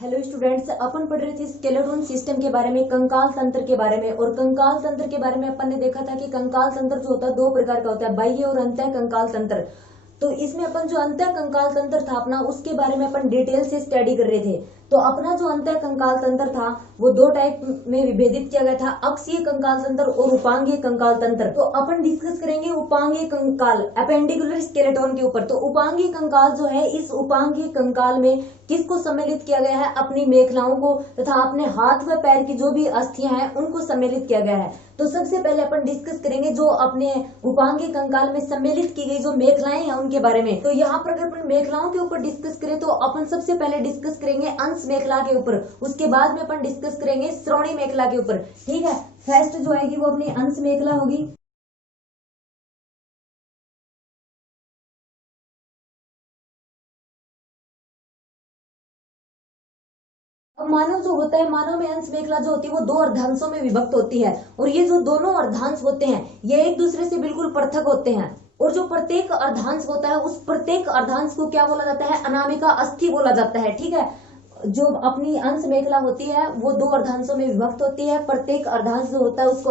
Hello students, अपन पढ़ रहे थे स्केलेटन सिस्टम के बारे में, कंकाल तंत्र के बारे में। और कंकाल तंत्र के बारे में अपन ने देखा था कि कंकाल तंत्र जो होता है दो प्रकार का होता है, बाह्य और अंतः कंकाल तंत्र। तो इसमें अपन जो अंतः कंकाल तंत्र था अपना, उसके बारे में अपन डिटेल से स्टडी कर रहे थे। तो अपना जो अंतः कंकाल तंत्र था वो दो टाइप में विभेदित किया गया था, अक्षीय कंकाल तंत्र और उपांगीय कंकाल तंत्र। तो अपन डिस्कस करेंगे उपांगीय कंकाल, एपेंडिकुलर स्केलेटन के ऊपर। तो उपांगीय कंकाल जो है, इस उपांगीय कंकाल में किसको सम्मिलित किया गया है? अपनी मेखलाओं को तथा अपने हाथ व पैर की जो भी अस्थियां हैं उनको सम्मिलित किया गया है। तो सबसे पहले अपन डिस्कस करेंगे जो अपने उपांगीय कंकाल में सम्मिलित की गई जो मेखलाएं हैं उनके बारे में। तो यहाँ पर अगर अपन मेखलाओं के ऊपर डिस्कस करें तो अपन सबसे पहले डिस्कस करेंगे अंश मेखला के ऊपर, उसके बाद में अपन डिस्कस करेंगे श्रोणी मेखला के ऊपर। ठीक है, फर्स्ट जो आएगी वो अपनी अंश मेखला होगी। अब मानव जो होता है, मानव में अंश मेखला जो होती है वो दो अर्धांशों में विभक्त होती है। और ये जो दोनों अर्धांश होते हैं ये एक दूसरे से बिल्कुल पृथक होते हैं। और जो प्रत्येक अर्धांश होता है उस प्रत्येक अर्धांश को क्या बोला जाता है? अनामिका अस्थि बोला जाता है। ठीक है, जो अपनी अंश मेखला होती है वो दो अर्धांशों में विभक्त होती है। प्रत्येक अर्धांश जो होता है उसको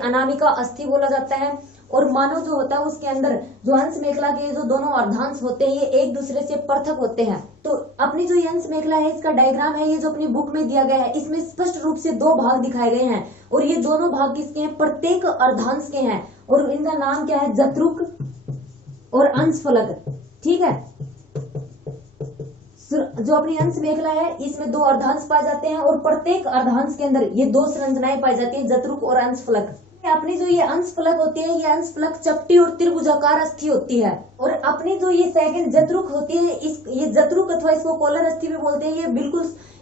अनामिका अस्थि बोला जाता है। और मानव जो होता है उसके अंदर जो अंश मेखला के जो दोनों अर्धांश होते हैं ये एक दूसरे से पृथक होते हैं। तो अपनी जो ये अंश मेखला है इसका डायग्राम है, ये जो अपनी बुक में दिया गया है, इसमें स्पष्ट रूप से दो भाग दिखाए गए हैं। और ये दोनों भाग किसके हैं? प्रत्येक अर्धांश के हैं। और इनका नाम क्या है? जत्रुक और अंश फलक। ठीक है, जो अपनी अंश मेखला है इसमें दो अर्धांश पाए जाते हैं और प्रत्येक अर्धांश के अंदर ये दो संरचनाएं पाई जाती है, जत्रुक और अंश फलक। अपनी जो ये अंश फलक होती है, ये अंश फलक चपटी और त्रिभुजाकार अस्थि होती है। और अपनी जो ये सेकंड जत्रुक होती है, ये जत्रुक अथवा इसको कॉलर अस्थि भी बोलते हैं,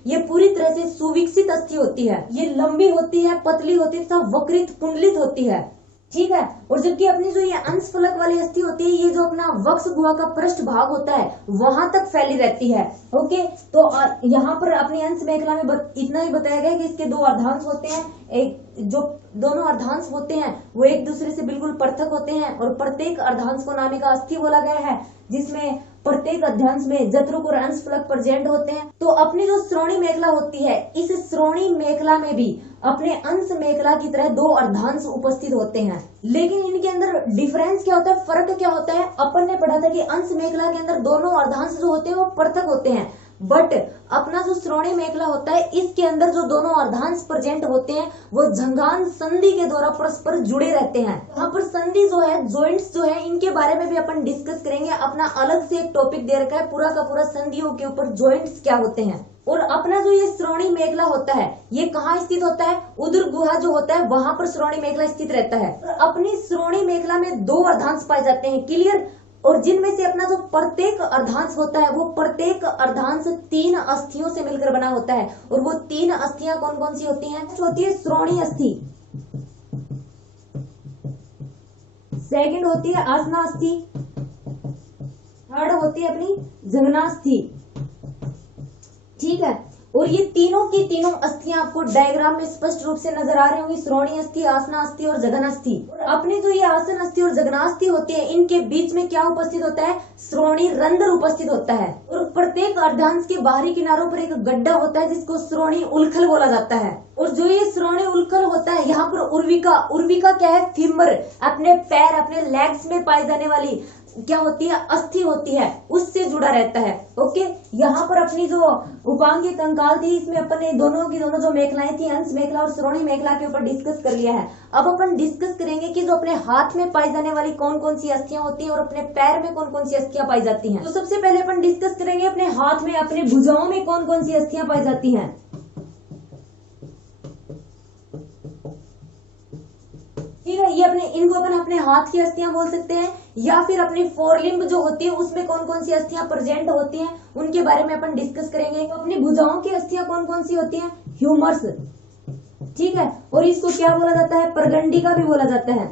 ये पूरी तरह से सुविकसित अस्थि होती है। ये लंबी होती है, पतली होती है तथा वक्रित पुंडलित होती है। ठीक है, और जबकि अपनी जो ये अंश फलक वाली अस्थि होती है ये जो अपना वक्ष गुहा का पृष्ठ भाग होता है वहां तक फैली रहती है। ओके, तो यहाँ पर अपनी अंश मेखला में इतना ही बताया गया कि इसके दो अर्धांश होते हैं। एक जो दोनों अर्धांश होते हैं वो एक दूसरे से बिल्कुल पृथक होते हैं। और प्रत्येक अर्धांश को नामिका अस्थि बोला गया है, जिसमें प्रत्येक अर्धांश में जत्रुक और अंश फलक प्रेजेंट होते हैं। तो अपनी जो श्रोणी मेखला होती है, इस श्रोणी मेखला में भी अपने अंश मेखला की तरह दो अर्धांश उपस्थित होते हैं। लेकिन इनके अंदर डिफरेंस क्या होता है, फर्क क्या होता है? अपन ने पढ़ा था कि अंश मेखला के अंदर दोनों अर्धांश जो होते हैं वो पृथक होते हैं। बट अपना जो श्रोणी मेखला होता है इसके अंदर जो दोनों अर्धांश प्रेजेंट होते हैं वो झंगान संधि के द्वारा परस्पर जुड़े रहते हैं। यहाँ पर संधि जो है, जॉइंट्स जो है, इनके बारे में भी अपन डिस्कस करेंगे। अपना अलग से एक टॉपिक दे रखा है पूरा का पूरा संधियों के ऊपर, जॉइंट्स क्या होते हैं। और अपना जो ये श्रोणी मेखला होता है ये कहाँ स्थित होता है? उदर गुहा जो होता है वहां पर श्रोणी मेखला स्थित रहता है। अपनी श्रोणी मेखला में दो अर्धांश पाए जाते हैं, क्लियर। और जिनमें से अपना जो प्रत्येक अर्धांश होता है वो प्रत्येक अर्धांश तीन अस्थियों से मिलकर बना होता है। और वो तीन अस्थियां कौन कौन सी होती हैं? होती है श्रोणी अस्थि, सेकंड होती है आसना अस्थि, थर्ड होती है अपनी जघनास्थि। ठीक है, और ये तीनों की तीनों अस्थियां आपको डायग्राम में स्पष्ट रूप से नजर आ रही होंगी, श्रोणी अस्थि, आसना अस्थि और जघनास्थि। अपनी जो ये आसन अस्थि और जघनास्थि होती है इनके बीच में क्या उपस्थित होता है? श्रोणी रंध्र उपस्थित होता है। और प्रत्येक अर्धांश के बाहरी किनारों पर एक गड्ढा होता है जिसको श्रोणी उल्खल बोला जाता है। और जो ये श्रोणी उल्खल होता है यहाँ पर उर्विका क्या है? फीमर, अपने पैर, अपने लेग्स में पाई जाने वाली क्या होती है? अस्थि होती है, उससे जुड़ा रहता है। ओके, यहाँ पर अपनी जो उपांगीय कंकाल थी इसमें अपन ने दोनों की दोनों जो मेखलाएं थी, अंश मेखला और श्रोणी मेखला के ऊपर डिस्कस कर लिया है। अब अपन डिस्कस करेंगे कि जो अपने हाथ में पाई जाने वाली कौन कौन सी अस्थियां होती हैं और अपने पैर में कौन कौन सी अस्थियां पाई जाती हैं। तो सबसे पहले अपन डिस्कस करेंगे अपने हाथ में, अपने भुजाओं में कौन कौन सी अस्थियां पाई जाती हैं। ठीक है, ये इनको अपन अपने हाथ की अस्थियां बोल सकते हैं, या फिर अपनी फोरलिम्ब जो होती है उसमें कौन कौन सी अस्थियां प्रेजेंट होती हैं उनके बारे में अपन डिस्कस करेंगे। तो अपनी भुजाओं की अस्थियां कौन कौन सी होती हैं? ह्यूमर्स। ठीक है, और इसको क्या बोला जाता है? प्रगंडिका भी बोला जाता है।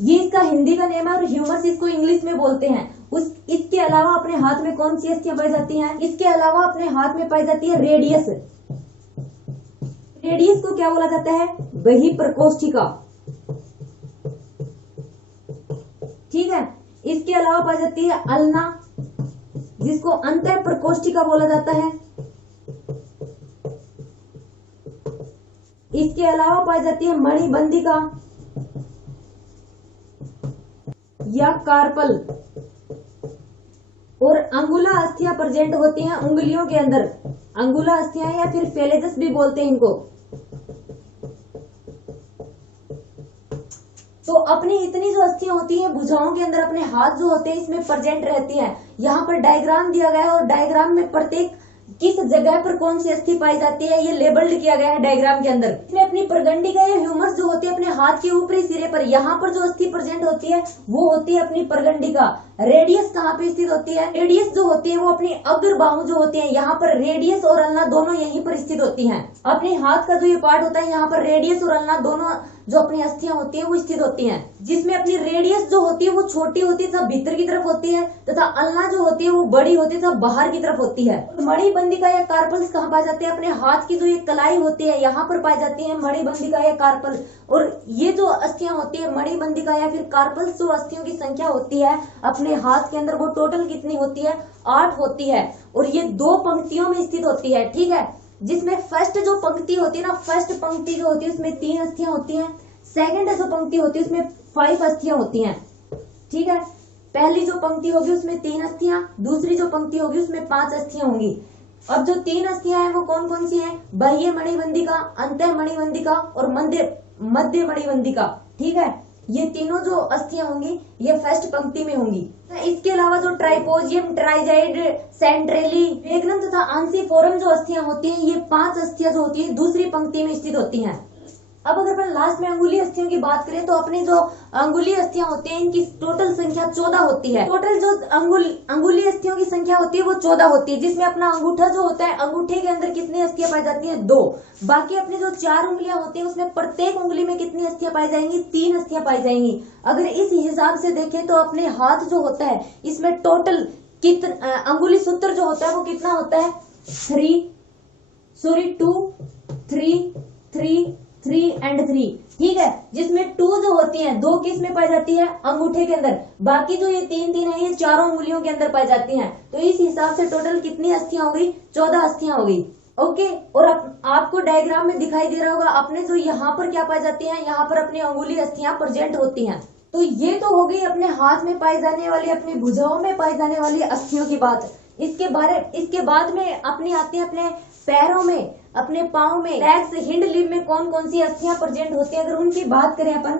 ये इसका हिंदी का नेम है और ह्यूमर्स इसको इंग्लिश में बोलते हैं। इसके अलावा अपने हाथ में कौन सी अस्थियां पाई जाती हैं? इसके अलावा अपने हाथ में पाई जाती है रेडियस। रेडियस को क्या बोला जाता है? बहिप्रकोष्ठिका। ठीक है, इसके अलावा पाई जाती है अल्ना, जिसको अंतर प्रकोष्ठिका बोला जाता है। इसके अलावा पाई जाती है मणिबंधिका या कार्पल, और अंगुला अस्थियां प्रेजेंट होती हैं उंगलियों के अंदर। अंगुला अस्थियां या फिर फेलेजस भी बोलते हैं इनको। तो अपनी इतनी जो अस्थियां होती हैं भुजाओं के अंदर, अपने हाथ जो होते हैं इसमें प्रेजेंट रहती हैं। यहाँ पर डायग्राम दिया गया है और डायग्राम में प्रत्येक किस जगह पर कौन सी अस्थि पाई जाती है ये लेबल्ड किया गया है डायग्राम के अंदर। इसमें अपनी प्रगंडिका या ह्यूमरस जो होती है अपने हाथ के ऊपरी सिरे पर, यहाँ पर जो अस्थि प्रेजेंट होती है वो होती है अपनी प्रगंडिका। रेडियस कहाँ पे स्थित होती है? रेडियस जो होती है वो अपनी अग्र बाहु जो होती है, यहाँ पर रेडियस और अल्ना दोनों यहीं पर स्थित होती हैं। अपने हाथ का जो ये पार्ट होता है यहाँ पर रेडियस और अल्ना दोनों जो अपनी अस्थियां होती है वो स्थित होती हैं, जिसमें अपनी रेडियस जो होती है वो छोटी होती है तथा भीतर की तरफ होती है, तथा अल्ना जो होती है वो बड़ी होती है तथा बाहर की तरफ होती है। मणिबंधिका या कार्पल्स कहाँ पाए जाते हैं? अपने हाथ की जो ये कलाई होती है यहाँ पर पाई जाती है मणिबंधिका या कार्पल। और ये जो अस्थियां होती है मणिबंधिका या फिर कार्पल्स, जो अस्थियों की संख्या होती है अपने हाथ के अंदर वो टोटल कितनी होती है? 8 होती है। और ये 2 पंक्तियों में स्थित होती है, ठीक है। जिसमें फर्स्ट जो पंक्ति होती है ना, फर्स्ट पंक्ति जो होती है उसमें 3 अस्थियां होती हैं। सेकंड जो पंक्ति होती है उसमें 5 अस्थियां होती हैं, ठीक है। पहली जो पंक्ति होगी उसमें 3 अस्थियां, दूसरी जो पंक्ति होगी उसमें 5 अस्थियां होंगी। अब जो 3 अस्थियां हैं वो कौन कौन सी हैं? बाह्य मणिबंधिका, अंतः मणिबंधिका और मध्य मणिबंधिका, ठीक है। ये तीनों जो अस्थियां होंगी ये फर्स्ट पंक्ति में होंगी। इसके अलावा जो ट्राइपोजियम, ट्राइजाइड, सेंट्रेली, वेगनम तथा आंसिफोरम जो अस्थियां होती हैं, ये 5 अस्थियां जो होती है दूसरी पंक्ति में स्थित होती हैं। अब अगर अपन लास्ट में अंगुली अस्थियों की बात करें तो अपनी जो अंगुली अस्थियां होती हैं इनकी टोटल संख्या 14 होती है। टोटल जो अंगुली अस्थियों की संख्या होती है वो 14 होती है, जिसमें अपना अंगूठा जो होता है, अंगूठे के अंदर कितनी अस्थियां पाई जाती है? 2। बाकी अपनी जो 4 उंगलियां होती है उसमें प्रत्येक उंगली में कितनी अस्थियां पाई जाएंगी? 3 अस्थियां पाई जाएंगी। अगर इस हिसाब से देखें तो अपने हाथ जो होता है इसमें टोटल अंगुली सूत्र जो होता है वो कितना होता है? 3 एंड 3, ठीक है। जिसमें 2 जो होती है 2 किस में पाई जाती है? अंगूठे के अंदर। बाकी जो ये 3 है ये चारों उंगलियों के अंदर पाई जाती हैं। तो इस हिसाब से टोटल कितनी अस्थियां हो गई? 14 अस्थियां हो गई, ओके। और आपको डायग्राम में दिखाई दे रहा होगा अपने जो यहाँ पर क्या पाई जाती है, यहाँ पर अपनी अंगुली अस्थियां प्रेजेंट होती हैं। तो ये तो हो गई अपने हाथ में पाई जाने वाली, अपनी भुजाओं में पाई जाने वाली अस्थियों की बात। इसके बाद में अपनी आती है अपने पैरों में, अपने पाँव में, लेग्स, हिंड लिम्ब में कौन कौन सी अस्थियां प्रेजेंट होती है। अगर उनकी बात करें अपन,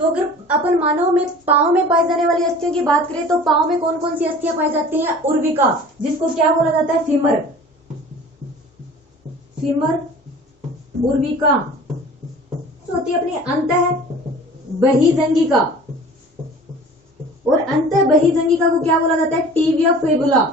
तो अगर अपन मानव में पाँव में पाई जाने वाली अस्थियों की बात करें तो पाँव में कौन कौन सी अस्थियां पाई जाती हैं? उर्विका, जिसको क्या बोला जाता है? फीमर, उर्विका होती है अपनी अंतः बहिजंगिका, और अंतः बहिजंगिका को क्या बोला जाता है? टिबिया फेबुला,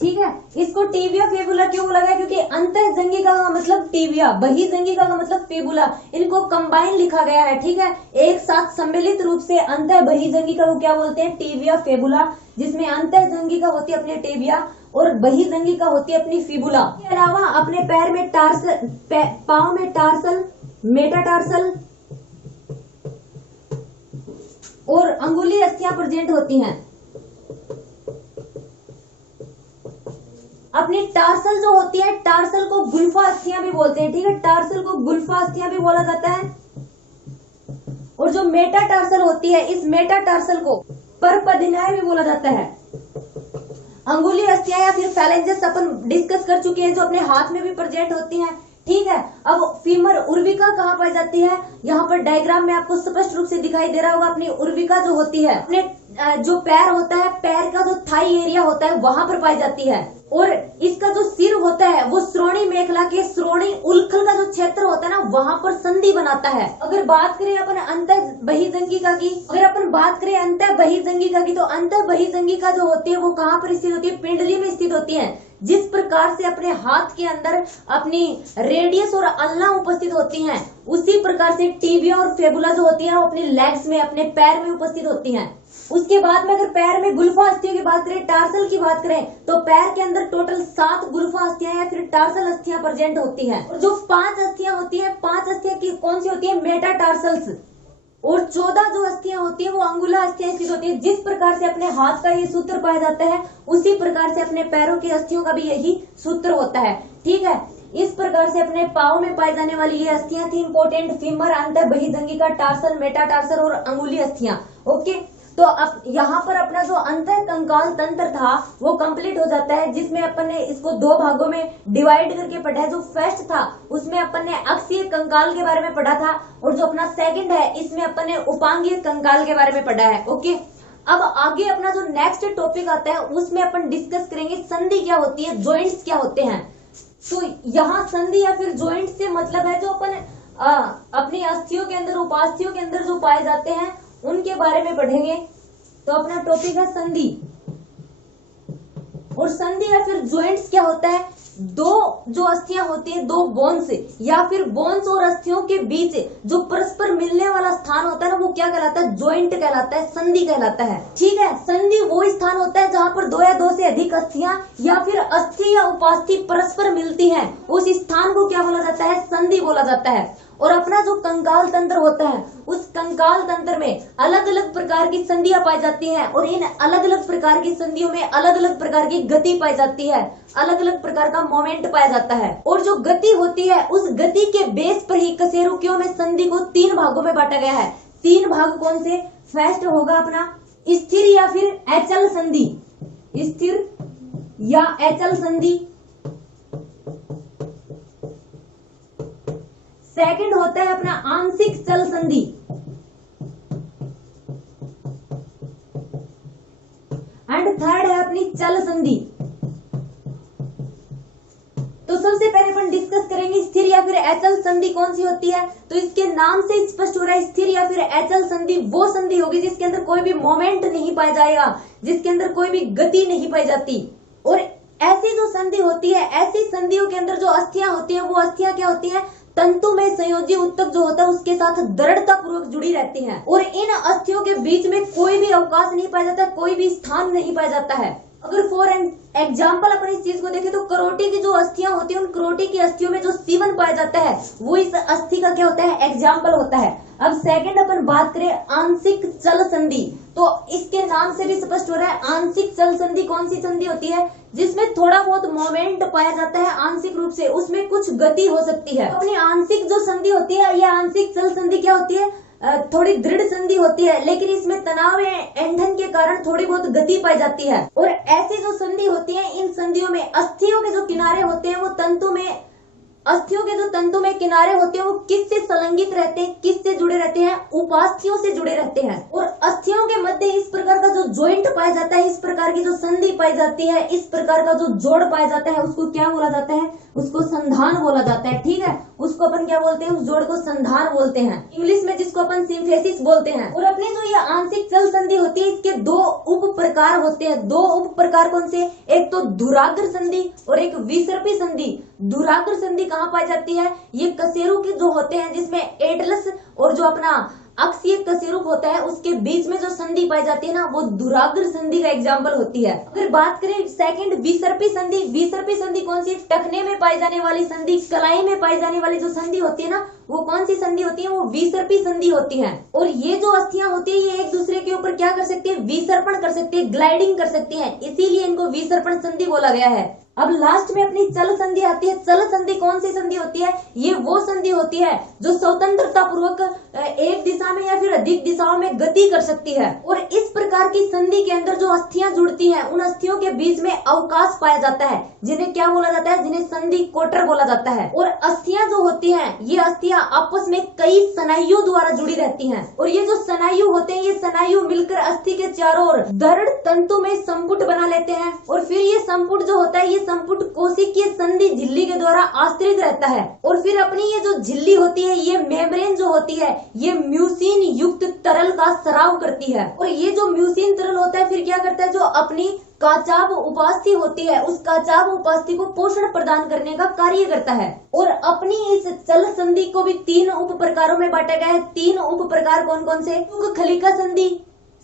ठीक है। इसको टिबिया फेबुला क्यों बोला गया? क्योंकि अंतः जंगिका का मतलब टिबिया, बहिजंगिका का मतलब फेबुला, इनको कंबाइन लिखा गया है, ठीक है। एक साथ सम्मिलित रूप से अंतः बहिजंगिका को क्या बोलते हैं? टिबिया फेबुला, जिसमें अंतः जंगिका होती है अपने टिबिया और बहिजंगिका होती है अपनी फिबुला। इसके अलावा अपने पैर में टार्सल, पाँव में टार्सल, मेटाटार्सल और अंगुली अस्थियां प्रेजेंट होती हैं। अपनी टार्सल जो होती है, टार्सल को गुल्फा अस्थियां भी बोलते हैं, ठीक है। टार्सल को गुल्फा अस्थियां भी बोला जाता है। और जो मेटाटार्सल होती है, इस मेटाटार्सल को परपदिनाय भी बोला जाता है। अंगुली अस्थियां या फिर फैलेंजेस अपन डिस्कस कर चुके हैं, जो अपने हाथ में भी प्रेजेंट होती हैं, ठीक है। अब फीमर, उर्विका कहाँ पाई जाती है? यहाँ पर डायग्राम में आपको स्पष्ट रूप से दिखाई दे रहा होगा। अपनी उर्विका जो होती है अपने जो पैर होता है, पैर का जो थाई एरिया होता है वहां पर पाई जाती है। और इसका जो सिर होता है वो श्रोणी मेखला के श्रोणी उल्खल का जो क्षेत्र होता है ना वहां पर संधि बनाता है। अगर बात करें अपन अंतः बहिजंगिका की, तो अंतः बहिजंगिका जो होती है वो कहाँ पर स्थित होती है? पिंडली में स्थित होती है। जिस प्रकार से अपने हाथ के अंदर अपनी रेडियस और अल्ना उपस्थित होती हैं, उसी प्रकार से टिबिया और फेबुला जो होती है वो अपने लेग्स में, अपने पैर में उपस्थित होती हैं। उसके बाद में अगर पैर में गुल्फा अस्थियों की बात करें, टार्सल की बात करें, तो पैर के अंदर टोटल 7 गुल्फा अस्थियां या फिर टार्सल अस्थियां प्रेजेंट होती हैं। और जो 5 अस्थियां होती हैं, 5 अस्थियां की कौन सी होती है? मेटाटार्सल्स। और 14 जो अस्थियां होती है वो अंगुला अस्थियां स्थित होती है। जिस प्रकार से अपने हाथ का ये सूत्र पाया जाता है, उसी प्रकार से अपने पैरों की अस्थियों का भी यही सूत्र होता है। ठीक है, इस प्रकार से अपने पाँव में पाई जाने वाली ये अस्थियां थी इंपोर्टेंट, फीमर, अंत बहिर्जंघिका, टार्सल, मेटाटार्सल और अंगुली अस्थियां। ओके, तो अब यहाँ पर अपना जो अंत कंकाल तंत्र था वो कंप्लीट हो जाता है, जिसमें अपन ने इसको 2 भागों में डिवाइड करके पढ़ा है। जो फर्स्ट था उसमें अपन ने अक्षीय कंकाल के बारे में पढ़ा था, और जो अपना सेकंड है इसमें अपन ने उपांगीय कंकाल के बारे में पढ़ा है। ओके, अब आगे अपना जो नेक्स्ट टॉपिक आता है उसमें अपन डिस्कस करेंगे संधि क्या होती है, ज्वाइंट्स क्या होते हैं। तो यहाँ संधि या फिर ज्वाइंट से मतलब है जो अपन अपनी अस्थियों के अंदर, उपास्थियों के अंदर जो पाए जाते हैं उनके बारे में पढ़ेंगे। तो अपना टॉपिक है संधि। और संधि या फिर ज्वाइंट्स क्या होता है? 2 जो अस्थियां होती है, 2 बोन्स या फिर बोन्स और अस्थियों के बीच जो परस्पर मिलने वाला स्थान होता है ना, वो क्या कहलाता है? ज्वाइंट कहलाता है, संधि कहलाता है। ठीक है, संधि वो स्थान होता है जहां पर 2 या 2 से अधिक अस्थियां या फिर अस्थि या उपास्थि परस्पर मिलती हैं। उस स्थान को क्या बोला जाता है? संधि बोला जाता है। और अपना जो कंकाल तंत्र होता है, उस कंकाल तंत्र में अलग अलग प्रकार की संधियां पाई जाती हैं, और इन अलग अलग प्रकार की संधियों में अलग अलग प्रकार की गति पाई जाती है, अलग अलग प्रकार का मोमेंट पाया जाता है। और जो गति होती है उस गति के बेस पर ही कशेरुकियों में संधि को 3 भागों में बांटा गया है। 3 भाग कौन से? फर्स्ट होगा अपना स्थिर या फिर अचल संधि, स्थिर या अचल संधि। सेकंड होता है अपना आंशिक चल संधि, एंड थर्ड है अपनी चल संधि। तो सबसे पहले अपन डिस्कस करेंगे स्थिर या फिर अचल संधि कौन सी होती है। तो इसके नाम से स्पष्ट हो रहा है, स्थिर या फिर अचल संधि वो संधि होगी जिसके अंदर कोई भी मोमेंट नहीं पाया जाएगा, जिसके अंदर कोई भी गति नहीं पाई जाती। और ऐसी जो संधि होती है, ऐसी संधियों के अंदर जो अस्थियां होती है, वो अस्थियां क्या होती है? तंतु में संयोजी ऊतक जो होता है उसके साथ दृढ़ता पूर्वक जुड़ी रहती हैं। और इन अस्थियों के बीच में कोई भी अवकाश नहीं पाया जाता, कोई भी स्थान नहीं पाया जाता है। अगर फॉर एग्जाम्पल अपन इस चीज को देखें तो करोटी की जो अस्थियां होती है, उन करोटी की अस्थियों में जो सीवन पाया जाता है वो इस अस्थि का क्या होता है? एग्जाम्पल होता है। अब सेकंड अपन बात करें आंशिक चल संधि, तो इसके नाम से भी स्पष्ट हो रहा है आंशिक चल संधि कौन सी संधि होती है? जिसमें थोड़ा बहुत मोमेंट पाया जाता है आंशिक रूप से, उसमें कुछ गति हो सकती है। अपनी आंशिक जो संधि होती है, यह आंशिक चल संधि क्या होती है? थोड़ी दृढ़ संधि होती है, लेकिन इसमें तनाव ऐंठन के कारण थोड़ी बहुत गति पाई जाती है। और ऐसी जो संधि होती है, इन संधियों में अस्थियों के जो किनारे होते हैं वो तंतु में, अस्थियों के जो तंतु में किनारे होते हैं वो किससे संलग्नित रहते हैं, किससे जुड़े रहते हैं? उपास्थियों से जुड़े रहते हैं। और अस्थियों के मध्य इस प्रकार का जो ज्वाइंट पाया जाता है, इस प्रकार की जो संधि पाई जाती है, इस प्रकार का जो जोड़ पाया जाता है, उसको क्या बोला जाता है? उसको संधान बोला जाता है। ठीक है, उसको अपन क्या बोलते हैं? उस जोड़ को संधान बोलते हैं, इंग्लिश में जिसको अपन सिम्फेसिस बोलते हैं। और अपने जो ये आंशिक चल संधि होती है, इसके 2 उप प्रकार होते हैं। 2 उप प्रकार कौन से? एक तो धुराग्र संधि और एक विसर्पी संधि। धुराग्र संधि कहाँ पाई जाती है? ये कशेरुक जो होते हैं, जिसमें एटलस और जो अपना अक्षीय कशेरुक होता है उसके बीच में जो संधि पाई जाती है ना, वो धुराग्र संधि का एग्जाम्पल होती है। अगर बात करें सेकंड विसर्पी संधि, विसर्पी संधि कौन सी? टखने में पाई जाने वाली संधि, कलाई में पाई जाने वाली जो संधि होती है ना, वो कौन सी संधि होती है? वो विसर्पी संधि होती है। और ये जो अस्थियां होती है, ये एक दूसरे के ऊपर क्या कर सकती है? विसर्पण कर सकती है, ग्लाइडिंग कर सकती है, इसीलिए इनको विसर्पण संधि बोला गया है। अब लास्ट में अपनी चल संधि आती है। चल संधि कौन सी संधि होती है? ये वो संधि होती है जो स्वतंत्रता पूर्वक एक दिशा में या फिर अधिक दिशाओं में गति कर सकती है। और इस प्रकार की संधि के अंदर जो अस्थियां जुड़ती हैं, उन अस्थियों के बीच में अवकाश पाया जाता है, जिन्हें क्या बोला जाता है? जिन्हें संधि कोटर बोला जाता है। और अस्थियां जो होती हैं, ये अस्थियां आपस में कई स्नायुओं द्वारा जुड़ी रहती हैं। और ये जो स्नायु होते हैं, ये स्नायु मिलकर अस्थि के चारों ओर दृढ़ तंतु में संपुट बना लेते हैं। और फिर ये संपुट जो होता है, ये संपुट कोशिकीय संधि झिल्ली के द्वारा आश्रित रहता है। और फिर अपनी ये जो झिल्ली होती है, ये मेम्ब्रेन जो होती है, ये म्यूसिन युक्त तरल का स्राव करती है। और ये जो म्यूसिन तरल होता है फिर क्या करता है? जो अपनी काचाभ उपास्थि होती है, उस काचाभ उपास्थि को पोषण प्रदान करने का कार्य करता है। और अपनी इस चल संधि को भी 3 उप प्रकारों में बांटा गया है। 3 उप प्रकार कौन कौन से? खलिका संधि,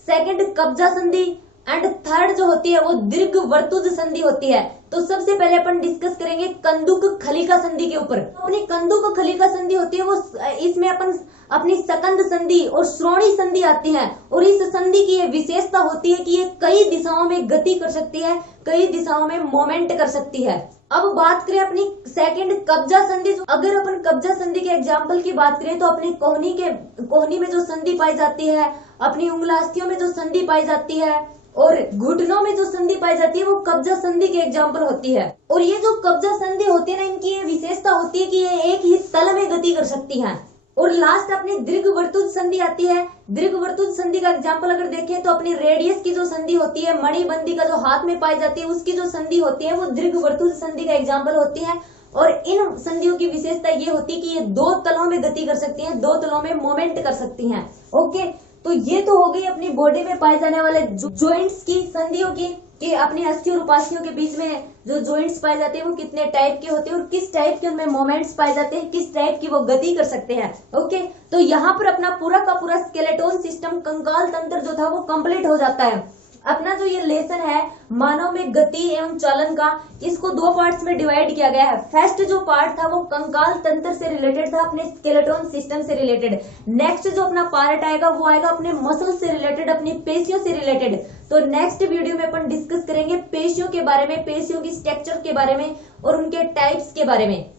सेकंड कब्जा संधि एंड थर्ड जो होती है वो दीर्घ वर्तुज संधि होती है। तो सबसे पहले अपन डिस्कस करेंगे कंदुक खलिका संधि के ऊपर। अपनी कंदुक खलिका संधि होती है वो इसमें अपन अपनी सकंद संधि और श्रोणी संधि आती है, और इस संधि की ये विशेषता होती है कि ये कई दिशाओं में गति कर सकती है, कई दिशाओं में मोमेंट कर सकती है। अब बात करें अपनी सेकंड कब्जा संधि। अगर अपन कब्जा संधि के एग्जाम्पल की बात करें तो अपनी कोहनी में जो संधि पाई जाती है, अपनी उंगलास्थियों में जो संधि पाई जाती है और घुटनों में जो संधि पाई जाती है वो कब्जा संधि के एग्जाम्पल होती है। और ये जो कब्जा संधि होती है ना, इनकी ये विशेषता होती है कि ये एक ही तल में गति कर सकती हैं। और लास्ट अपनी दीर्घ वर्तुज संधि आती है। दीर्घ वर्तुज संधि का एग्जाम्पल अगर देखें तो अपनी रेडियस की जो संधि होती है, मणिबंदी का जो हाथ में पाई जाती है, उसकी जो संधि होती है वो दीर्घ वर्तुज संधि का एग्जाम्पल होती है। और इन संधियों की विशेषता ये होती है कि ये दो तलों में गति कर सकती हैं, दो तलों में मोमेंट कर सकती हैं। ओके, तो ये तो हो गई अपनी बॉडी में पाए जाने वाले जॉइंट्स की संधियों की, कि अपनी अस्थि और उपास्थियों के बीच में जो जॉइंट्स पाए जाते हैं वो कितने टाइप के होते हैं और किस टाइप के उनमें मोमेंट्स पाए जाते हैं, किस टाइप की वो गति कर सकते हैं। ओके, तो यहाँ पर अपना पूरा का पूरा स्केलेटोन सिस्टम, कंकाल तंत्र जो था वो कंप्लीट हो जाता है। अपना जो ये लेसन है मानव में गति एवं चलन का, इसको दो पार्ट्स में डिवाइड किया गया है। फर्स्ट जो पार्ट था वो कंकाल तंत्र से रिलेटेड था, अपने स्केलेटोन सिस्टम से रिलेटेड। नेक्स्ट जो अपना पार्ट आएगा वो आएगा अपने मसल से रिलेटेड, अपनी पेशियों से रिलेटेड। तो नेक्स्ट वीडियो में अपन डिस्कस करेंगे पेशियों के बारे में, पेशियों की स्ट्रक्चर के बारे में और उनके टाइप्स के बारे में।